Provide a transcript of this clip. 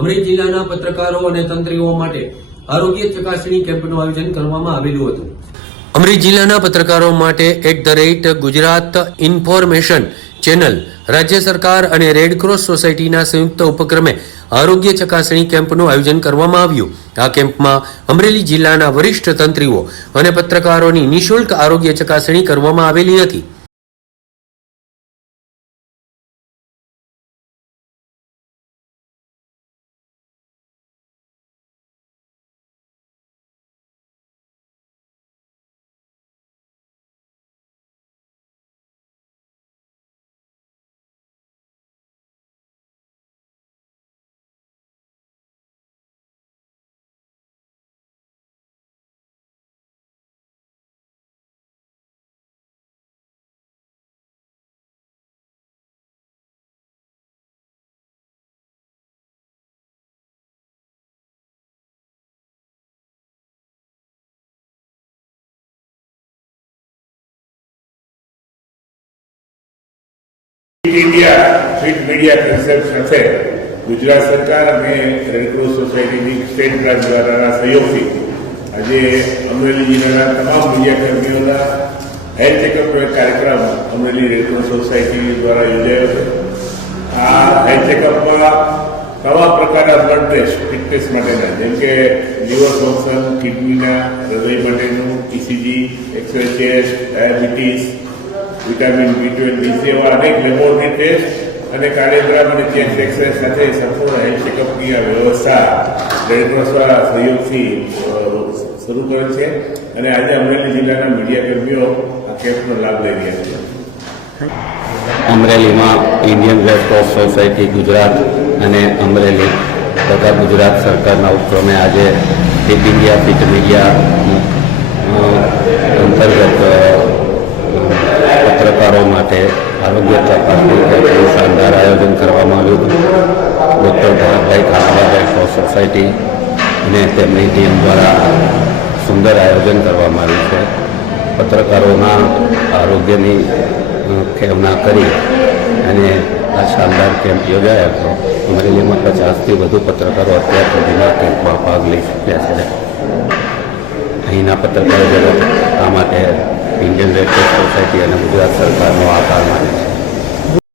અમરેલી જિલ્લાના પત્રકારો અને તંત્રીઓ માટે આરોગ્ય ચકાસણી કેમ્પનું આયોજન કરવામાં આવેલું હતું. અમરેલી જિલ્લાના પત્રકારો માટે at the rate Gujarat information channel, રાજ્ય સરકાર અને રેડક્રોસ સોસાયટીના સંયુક્ત ઉપક્રમે આરોગ્ય ચકાસણી કેમ્પનું આયોજન કરવામાં આવ્યું. આ કેમ્પમાં અમરેલી જિલ્લાના વરિષ્ઠ તંત્રીઓ અને પત્રકારોની નિઃશુલ્ક આરોગ્ય ચકાસણી કરવામાં આવેલી હતી. ઇન્ડિયા ફિટ મીડિયા કન્સેપ્ટ સાથે ગુજરાત સરકાર અને રેડક્રોસ સોસાયટીની સ્ટેટ બ્રાન્ચ દ્વારાના સહયોગથી આજે અમરેલી જિલ્લાના તમામ મીડિયા કર્મીઓના હેલ્થ ચેકઅપનો કાર્યક્રમ અમરેલી રેડક્રોસ સોસાયટી દ્વારા યોજાયો છે. આ હેલ્થ ચેકઅપમાં નવા પ્રકારના બ્લડ ટેસ્ટ ફિટનેસ માટેના, જેમ કે લીવર ફંક્શન કિડનીના હૃદય માટેનું ECG x ray chest diabetes vitamin B twelve B એવા અનેક લેબોરેટરી ટેસ્ટ અને કાર્યક્રમ અને ચેસ્ટ એક્સરસાઇઝ સાથે સંપૂર્ણ હેલ્થ ચેકઅપની આ વ્યવસ્થા રેડક્રોસ દ્વારા સહયોગથી શરૂ કરેલ છે. અને આજે અમરેલી જિલ્લાના મીડિયા કર્મીઓ આ કેમ્પનો લાભ લઈ રહ્યા છે. અમરેલીમાં Indian red cross society Gujarat અને અમરેલી તથા ગુજરાત સરકારના ઉપક્રમે આજે ફિટ ઇન્ડિયા ફિટ મીડિયા અંતર્ગત સોસાયટી અને તેમની ટીમ દ્વારા સુંદર આયોજન કરવામાં આવ્યું છે. પત્રકારોના આરોગ્યની ખેવના કરી અને આ શાનદાર કેમ્પ યોજાયો હતો. અમરેલીમાં પચાસથી વધુ પત્રકારો અત્યાર સુધીના કેમ્પમાં ભાગ લઈ શક્યા છે. અહીંના પત્રકારો જગત આ માટે ઇન્ડિયન રેડ સોસાયટી અને ગુજરાત સરકારનો આભાર માને છે.